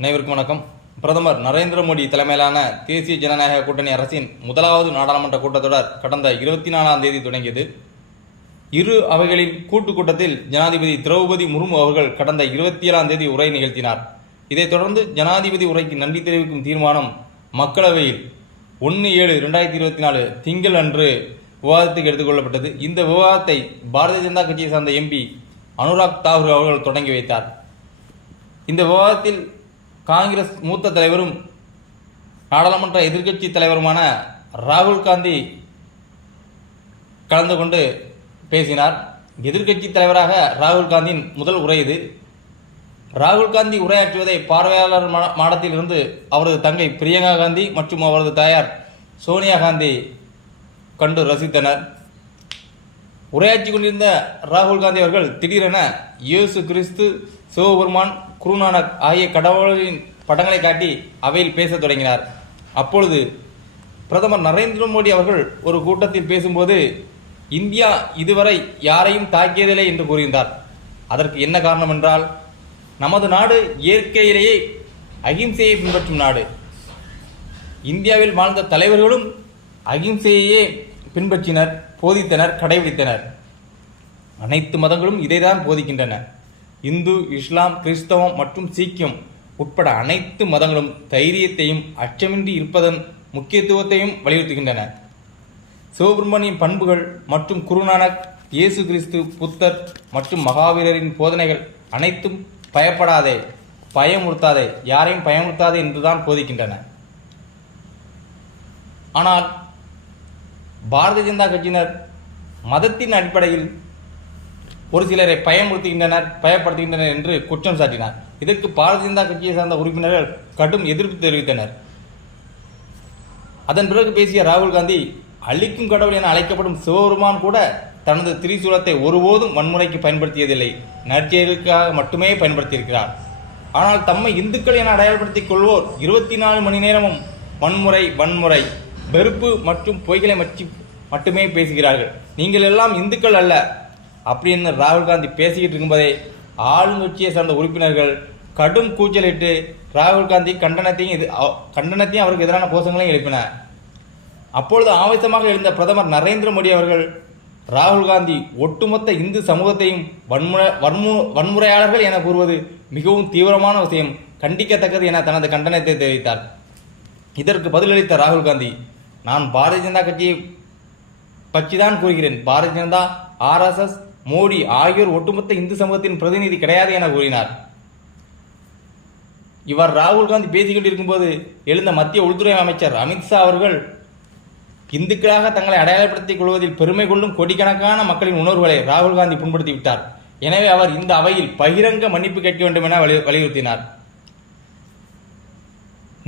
அனைவருக்கும் வணக்கம். பிரதமர் நரேந்திர மோடி தலைமையிலான தேசிய ஜனநாயக கூட்டணி அரசின் முதலாவது நாடாளுமன்ற கூட்டத்தொடர் கடந்த 24ஆம் தேதி தொடங்கியது. இரு அவைகளின் கூட்டுக் கூட்டத்தில் ஜனாதிபதி திரௌபதி முர்மு அவர்கள் கடந்த 27ஆம் தேதி உரை நிகழ்த்தினார். இதைத் தொடர்ந்து ஜனாதிபதி உரைக்கு நன்றி தெரிவிக்கும் தீர்மானம் மக்களவையில் 1/7/2024 திங்கள் அன்று விவாதத்துக்கு எடுத்துக்கொள்ளப்பட்டது. இந்த விவாதத்தை பாரதிய ஜனதா கட்சியை சார்ந்த எம்பி அனுராக் தாக்கூர் அவர்கள் தொடங்கி வைத்தார். இந்த விவாதத்தில் காங்கிரஸ் மூத்த தலைவரும் நாடாளுமன்ற எதிர்க்கட்சி தலைவருமான ராகுல் காந்தி கலந்து கொண்டு பேசினார். எதிர்க்கட்சி தலைவராக ராகுல் காந்தியின் முதல் உரை இது. ராகுல் காந்தி உரையாற்றுவதை பார்வையாளர் மாடத்தில் இருந்து அவரது தங்கை பிரியங்கா காந்தி மற்றும் அவரது தாயார் சோனியா காந்தி கண்டு ரசித்தனர். உரையாற்றி கொண்டிருந்த ராகுல் காந்தி அவர்கள் திடீரென இயேசு கிறிஸ்து, சிவபெருமான், குருநானக் ஆகிய கடவுளின் படங்களை காட்டி அவையில் பேசத் தொடங்கினார். அப்பொழுது பிரதமர் நரேந்திர மோடி அவர்கள் ஒரு கூட்டத்தில் பேசும்போது இந்தியா இதுவரை யாரையும் தாக்கியதில்லை என்று கூறியிருந்தார். அதற்கு என்ன காரணம் என்றால், நமது நாடு இயற்கையிலேயே அகிம்சையை பின்பற்றும் நாடு. இந்தியாவில் வாழ்ந்த தலைவர்களும் அகிம்சையையே பின்பற்றினர், போதித்தனர், கடைபிடித்தனர். அனைத்து மதங்களும் இதைதான் போதிக்கின்றன. இந்து, இஸ்லாம், கிறிஸ்தவம் மற்றும் சீக்கியம் உட்பட அனைத்து மதங்களும் தைரியத்தையும் அச்சமின்றி இருப்பதன் முக்கியத்துவத்தையும் வலியுறுத்துகின்றன. சிவபெருமானின் பண்புகள் மற்றும் குருநானக், இயேசு கிறிஸ்து, புத்தர் மற்றும் மகாவீரரின் போதனைகள் அனைத்தும் பயப்படாதே, பயமுறுத்தாதே, யாரையும் பயமுறுத்தாதே என்றுதான் போதிக்கின்றன. ஆனால் பாரதிய ஜனதா கட்சியினர் மதத்தின் அடிப்படையில் ஒரு சிலரை பயமுறுத்துகின்றனர், பயப்படுத்துகின்றனர் என்று குற்றம் சாட்டினார். இதற்கு பாரதிய ஜனதா கட்சியை சார்ந்த உறுப்பினர்கள் கடும் எதிர்ப்பு தெரிவித்தனர். அதன் பிறகு பேசிய ராகுல் காந்தி, அழிக்கும் கடவுள் என அழைக்கப்படும் சிவபெருமான் கூட தனது திரிசூலத்தை ஒருபோதும் வன்முறைக்கு பயன்படுத்தியதில்லை, நற்செயலுக்காக மட்டுமே பயன்படுத்தியிருக்கிறார். ஆனால் தம்மை இந்துக்கள் என அடையாளப்படுத்திக் கொள்வோர் 24 மணி நேரமும் வன்முறை, வன்முறை, வெறுப்பு மற்றும் பொய்களை மட்டுமே பேசுகிறார்கள். நீங்கள் எல்லாம் இந்துக்கள் அல்ல அப்படின்னு ராகுல் காந்தி பேசிக்கிட்டு இருக்கும்போதே ஆளுங்கட்சியை சார்ந்த உறுப்பினர்கள் கடும் கூச்சலிட்டு ராகுல் காந்தி கண்டனத்தையும் அவருக்கு எதிரான கோஷங்களையும் எழுப்பினார். அப்பொழுது ஆவேசமாக எழுந்த பிரதமர் நரேந்திர மோடி அவர்கள் ராகுல் காந்தி ஒட்டுமொத்த இந்து சமூகத்தையும் வன்முறையாளர்கள் என கூறுவது மிகவும் தீவிரமான விஷயம், கண்டிக்கத்தக்கது என தனது கண்டனத்தை தெரிவித்தார். இதற்கு பதிலளித்த ராகுல் காந்தி, நான் பாரதிய ஜனதா கட்சியை பற்றிதான் கூறுகிறேன். பாரதிய ஜனதா, RSS, மோடி ஆகியோர் ஒட்டுமொத்த இந்து சமூகத்தின் பிரதிநிதி கிடையாது என கூறினார். இவர் ராகுல் காந்தி பேசிக் கொண்டிருக்கும் போது எழுந்த மத்திய உள்துறை அமைச்சர் அமித்ஷா அவர்கள் இந்துக்களாக தங்களை அடையாளப்படுத்திக் கொள்வதில் பெருமை கொள்ளும் கோடிக்கணக்கான மக்களின் உணர்வுகளை ராகுல் காந்தி புண்படுத்தி விட்டார். எனவே அவர் இந்த அவையில் பகிரங்க மன்னிப்பு கேட்க வேண்டும் என வலியுறுத்தினார்.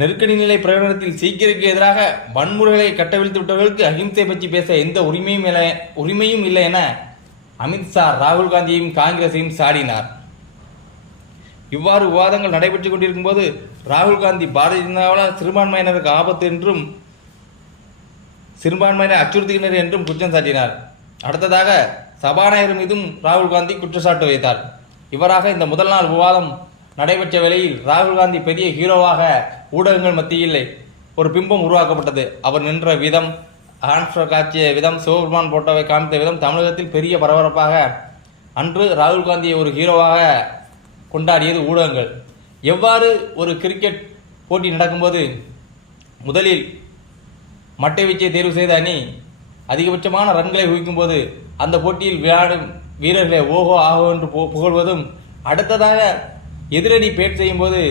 நெருக்கடி நிலை பிரகடனத்தில் சீக்கியருக்கு எதிராக வன்முறைகளை கட்டவிழ்த்து விட்டவர்களுக்கு அகிம்சை பற்றி பேச எந்த உரிமையும் இல்லை என அமித்ஷா ராகுல் காந்தியையும் காங்கிரஸையும் சாடினார். இவ்வாறு விவாதங்கள் நடைபெற்றுக் கொண்டிருக்கும் போது ராகுல் காந்தி பாரதிய ஜனதாவால் சிறுபான்மையினருக்கு ஆபத்து என்றும் சிறுபான்மையினர் அச்சுறுத்துகின்றனர் என்றும் குற்றம் சாட்டினார். அடுத்ததாக சபாநாயகர் மீதும் ராகுல் காந்தி குற்றச்சாட்டு வைத்தார். இவராக இந்த முதல் நாள் விவாதம் நடைபெற்ற வேளையில் ராகுல் காந்தி பெரிய ஹீரோவாக ஊடகங்கள் மத்தியில் ஒரு பிம்பம் உருவாக்கப்பட்டது. அவர் நின்ற விதம், ஹான்ஸ்டர் காட்சிய விதம், சிவபெருமான் போட்டோவை காமித்த விதம் தமிழகத்தில் பெரிய பரபரப்பாக அன்று ராகுல் காந்தியை ஒரு ஹீரோவாக கொண்டாடியது ஊடகங்கள். எவ்வாறு ஒரு கிரிக்கெட் போட்டி நடக்கும்போது முதலில் மட்டை வீச்சை தேர்வு செய்த அணி அதிகபட்சமான ரன்களை குவிக்கும் போது அந்த போட்டியில் விளையாடும் வீரர்களை ஓஹோ ஆஹோ என்று புகழ்வதும், அடுத்ததாக எதிரணி பேட் செய்யும் போது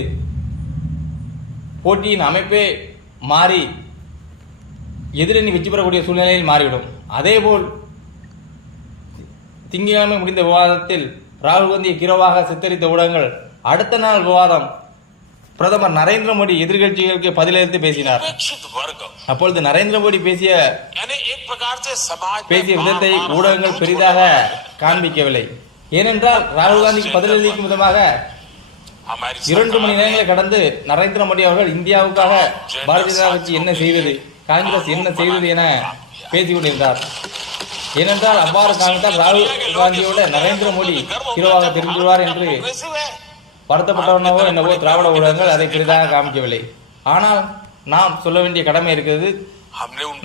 போட்டியின் அமைப்பே மாறி எதிரணி வெற்றி பெறக்கூடிய சூழ்நிலையில் மாறிவிடும். அதேபோல் திங்கட்கிழமை முடிந்த விவாதத்தில் ராகுல் காந்தியை ஹீரோவாக சித்தரித்த ஊடகங்கள் அடுத்த நாள் விவாதம் பிரதமர் நரேந்திர மோடி எதிர்கட்சிகளுக்கு பதிலளித்து பேசினார். அப்பொழுது நரேந்திர மோடி பேசிய விதத்தை ஊடகங்கள் பெரிதாக காண்பிக்கவில்லை. ஏனென்றால் ராகுல் காந்திக்கு பதிலளிக்கும் விதமாக 2 மணி நேரங்களை கடந்து நரேந்திர மோடி அவர்கள் இந்தியாவுக்காக பாரதிய ஜனதா கட்சி என்ன செய்தது, காங்கிரஸ் என்ன செய்தது என பேசிக் கொண்டிருந்தார். ஏனென்றால் அவ்வாறு காரணத்தால் ராகுல் காந்தியோட நரேந்திர மோடி ஹீரோவாக தெரிந்துள்ளார் என்று வருத்தப்பட்டவனவோ என்னவோ திராவிட ஊடகங்கள் அதை பெரிதாக காமிக்கவில்லை. ஆனால் நாம் சொல்ல வேண்டிய கடமை இருக்கிறது.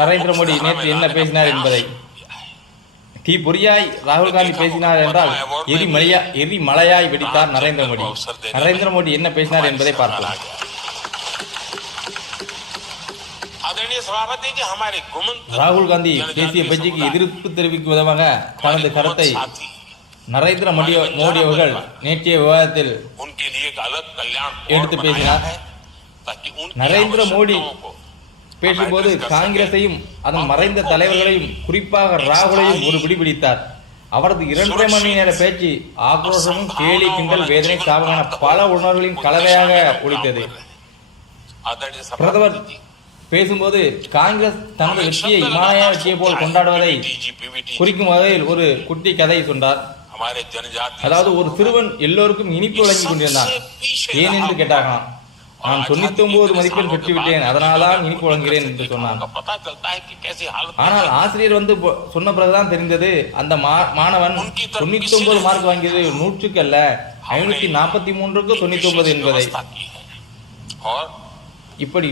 நரேந்திர மோடி நேற்று என்ன பேசினார் என்பதை. தீ பொறியாய் ராகுல் காந்தி பேசினார் என்றால் எரி மலையாய் வெடித்தார் நரேந்திர மோடி. நரேந்திர மோடி என்ன பேசினார் என்பதை பார்ப்போம். ராகுல் காந்தி பேசிய பேச்சுக்கு எதிர்ப்பு தெரிவிக்கும் விதமாக தனது கருத்தை நரேந்திர மோடி அவர்கள் நேற்றைய விவாதத்தில் எடுத்து பேசினார். நரேந்திர மோடி பேசும்போது காங்கிரஸையும் அதன் மறைந்த தலைவர்களையும் குறிப்பாக ராகுலையும் ஒரு பிடித்தார். அவரது 2.5 மணி நேர பேச்சு ஆக்ரோஷமும் கேலி கிண்டல் வேதனை சாபமான பல உணர்வுகளின் கலவையாக ஒலித்தது. பிரதமர் பேசும்போது காங்கிரஸ் தனது வெற்றியை இமாலயா வெற்றியை போல் கொண்டாடுவதை குறிக்கும் வகையில் ஒரு குட்டி கதை சொன்னார். அதாவது ஒரு சிறுவன் எல்லோருக்கும் இனிப்பு வழங்கி கொண்டிருந்தான். ஏன் என்று கேட்டார்களாம். நான் 99 மதிப்பெண் பெற்றுவிட்டேன், அதனால்தான் இனிப்பு வழங்குகிறேன் என்று சொன்னான். ஆனால் ஆசிரியர் வந்து சொன்ன பிறகுதான் தெரிந்தது அந்த மாணவன் 99 மார்க் வாங்கியது 100க்கு அல்ல 543க்கு 99 என்பதை. இப்படி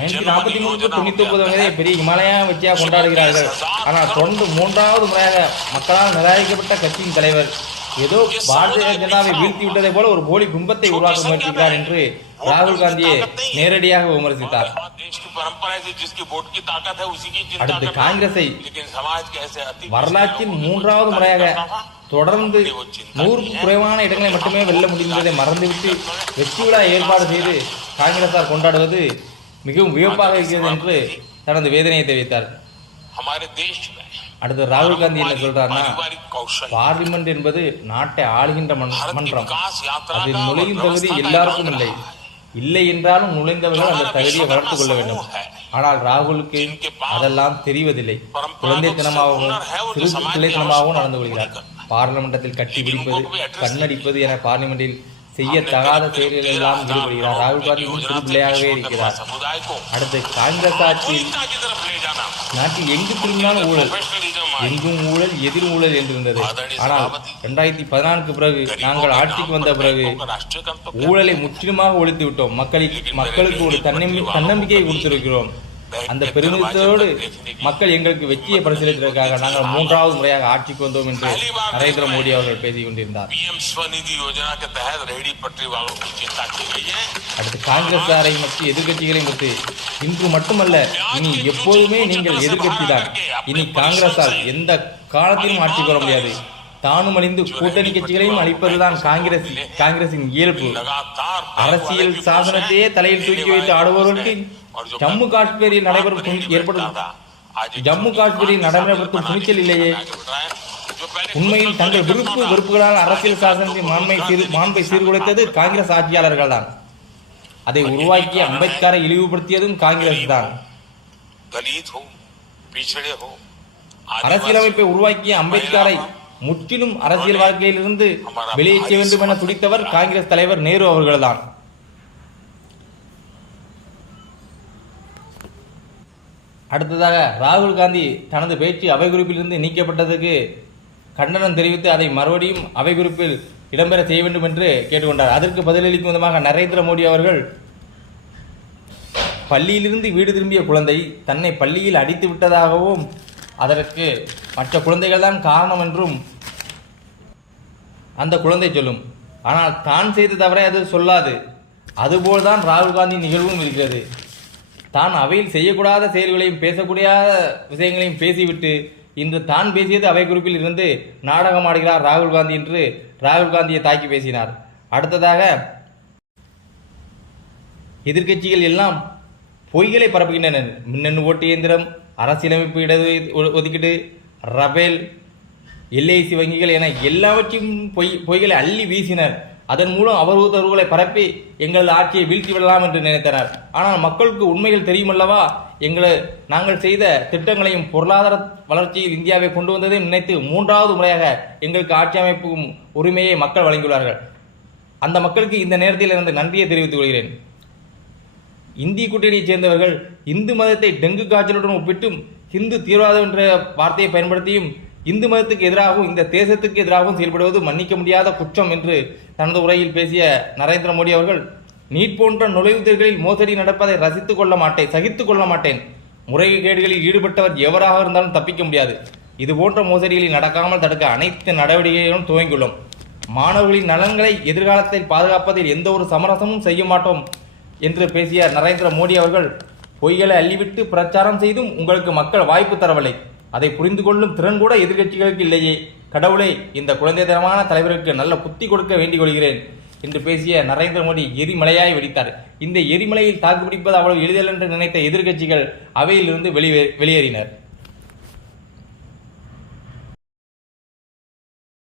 543க்கு 99 வயதை பெரிய இமாலயா வெற்றியாக கொண்டாடுகிறார்கள். ஆனால் தொடர்ந்து 3வது முறையாக மக்களால் நிராகரிக்கப்பட்ட கட்சியின் தலைவர் ஏதோ பாரதிய ஜனதாவை வீழ்த்தி விட்டதை போல ஒரு போலி பிம்பத்தை உருவாக்க முயற்சிக்கிறார் என்று ராகுல் காந்தியை நேரடியாக விமர்சித்தார். அடுத்து காங்கிரஸை வரலாற்றின் 3வது முறையாக தொடர்ந்து 100க்கு குறைவான இடங்களை மட்டுமே வெல்ல முடிந்ததை மறந்துவிட்டு வெற்றி விழா ஏற்பாடு செய்து காங்கிரசார் கொண்டாடுவது மிகவும் வியப்பாக இருக்கிறது என்று தனது வேதனையை தெரிவித்தார். அடுத்து ராகுல் காந்தி என்ன சொல்றாருன்னா, பார்லிமெண்ட் என்பது நாட்டை ஆளுகின்ற மன்றம். அதில் நுழையும் தகுதி எல்லாருக்கும் இல்லை என்றாலும் நுழைந்தவர்கள் அந்த தகுதியை வளர்த்துக் கொள்ள வேண்டும். ஆனால் ராகுலுக்கு அதெல்லாம் தெரிவதில்லை. குழந்தைத்தனமாகவும் சிறு பிள்ளைத்தனமாகவும் நடந்து கொள்கிறார். பார்லிமெண்டத்தில் கட்டி பிடிப்பது கண்ணடிப்பது என பார்லிமெண்டில் செய்யத்தகாத செயல்கள் எல்லாம் ஈடுபடுகிறார். ராகுல் காந்தி சிறு பிள்ளையாகவே இருக்கிறார். அடுத்து காங்கிரஸ் ஆட்சியில் நாட்டில் எங்கு திரும்பினாலும் ஊழல், எங்கும் ஊழல் எதிர் ஊழல் என்றிருந்தது. ஆனால் 2014 பிறகு நாங்கள் ஆட்சிக்கு வந்த பிறகு ஊழலை முற்றிலுமாக ஒழித்து விட்டோம். மக்களுக்கு ஒரு தன்னம்பிக்கையை கொடுத்திருக்கிறோம். அந்த பெருமிதத்தோடு மக்கள் எங்களுக்கு வெற்றியை பரிசீலித்ததற்காக நாங்கள் 3வது முறையாக ஆட்சிக்கு வந்தோம் என்று நரேந்திர மோடி அவர்கள் பேசிக் கொண்டிருந்தார். அடுத்து காங்கிரசாரை மற்றும் எதிர்கட்சிகளை பற்றி இன்று மட்டுமல்ல இனி எப்போதுமே நீங்கள் எதிர்கட்சி தான். இனி காங்கிரசால் எந்த காலத்திலும் ஆட்சிக்கு வர முடியாது. தானும் அழிந்து கூட்டணி கட்சிகளையும் அழிப்பதுதான் காங்கிரசின் இயல்பு. அரசியல் சாசனத்தையே தலையில் தூக்கி வைத்து ஆடுபவர்களுக்கு ஜம்மு காஷ்மீரில் நடைபெறும் துணிச்சல் இல்லையே. உண்மையில் தங்கள் வெறுப்புகளால் அரசியல் சாசனத்தின் மாண்பை சீர்குலைத்தது காங்கிரஸ் ஆட்சியாளர்கள் தான். அதை உருவாக்கிய அம்பேத்கரை இழிவுபடுத்தியதும் காங்கிரஸ் தான். அரசியலமைப்பை உருவாக்கிய அம்பேத்கரை முற்றிலும் அரசியல் வாழ்க்கையிலிருந்து வெளியேற்ற வேண்டும் என துடித்தவர் காங்கிரஸ் தலைவர் நேரு அவர்கள்தான். அடுத்ததாக ராகுல் காந்தி தனது பேச்சு அவை குறிப்பிலிருந்து நீக்கப்பட்டதற்கு கண்டனம் தெரிவித்து அதை மறுபடியும் அவை குறிப்பில் இடம்பெற செய்ய வேண்டும் என்று கேட்டுக்கொண்டார். அதற்கு பதிலளிக்கும் விதமாக நரேந்திர மோடி அவர்கள், பள்ளியிலிருந்து வீடு திரும்பிய குழந்தை தன்னை பள்ளியில் அடித்து விட்டதாகவும் அதற்கு மற்ற குழந்தைகள் தான் காரணம் என்றும் அந்த குழந்தை சொல்லும். ஆனால் தான் செய்த தவறை அது சொல்லாது. அதுபோல்தான் ராகுல் காந்தி நிகழ்வும் இருக்கிறது. தான் அவையில் செய்யக்கூடாத செயல்களையும் பேசக்கூடிய விஷயங்களையும் பேசிவிட்டு இன்று தான் பேசியது அவை குறிப்பில் இருந்து நாடகம் ஆடுகிறார் ராகுல் காந்தி என்று ராகுல் காந்தியை தாக்கி பேசினார். அடுத்ததாக எதிர்கட்சிகள் எல்லாம் பொய்களை பரப்புகின்றனர். மின்னணு ஓட்டு இயந்திரம், அரசியலமைப்பு இட ஒதுக்கீடு, ரபேல், LIC வங்கிகள் என எல்லாவற்றையும் பொய்களை அள்ளி வீசினர். அதன் மூலம் அவதூறுகளை பரப்பி எங்களது ஆட்சியை வீழ்த்தி விடலாம் என்று நினைத்தனர். ஆனால் மக்களுக்கு உண்மைகள் தெரியுமல்லவா? நாங்கள் செய்த திட்டங்களையும் பொருளாதார வளர்ச்சியில் இந்தியாவை கொண்டு வந்ததையும் நினைத்து 3வது முறையாக எங்களுக்கு ஆட்சி அமைப்பும் உரிமையை மக்கள் வழங்கியுள்ளார்கள். அந்த மக்களுக்கு இந்த நேரத்தில் இருந்து நன்றியை தெரிவித்துக் கொள்கிறேன். இந்திய கூட்டணியைச் சேர்ந்தவர்கள் இந்து மதத்தை டெங்கு காய்ச்சலுடன் ஒப்பிட்டும் ஹிந்து தீவிரவாதம் என்ற வார்த்தையை பயன்படுத்தியும் இந்து மதத்துக்கு எதிராகவும் இந்த தேசத்துக்கு எதிராகவும் செயல்படுவது மன்னிக்க முடியாத குற்றம் என்று தனது உரையில் பேசிய நரேந்திர மோடி அவர்கள், நீட் போன்ற நுழைவுத் தேர்வுகளில் மோசடி நடப்பதை சகித்துக் கொள்ள மாட்டேன். முறைகேடுகளில் ஈடுபட்டவர் எவராக இருந்தாலும் தப்பிக்க முடியாது. இது போன்ற மோசடிகளில் நடக்காமல் தடுக்க அனைத்து நடவடிக்கைகளும் துவங்கியுள்ளோம். மாணவர்களின் நலன்களை எதிர்காலத்தில் பாதுகாப்பதில் எந்த ஒரு சமரசமும் செய்ய மாட்டோம் என்று பேசிய நரேந்திர மோடி அவர்கள், பொய்களை அள்ளிவிட்டு பிரச்சாரம் செய்தும் உங்களுக்கு மக்கள் வாய்ப்பு தரவில்லை. அதை புரிந்து கொள்ளும் திறன் கூட எதிர்க்கட்சிகளுக்கு இல்லையே. கடவுளை, இந்த குழந்தை தரமான தலைவருக்கு நல்ல புத்தி கொடுக்க வேண்டிக் கொள்கிறேன் என்று பேசிய நரேந்திர மோடி எரிமலையாய் வெடித்தார். இந்த எரிமலையில் தாக்குப்பிடிப்பது அவ்வளவு எளிதல் என்று நினைத்த எதிர்க்கட்சிகள் அவையிலிருந்து வெளியேறினர்.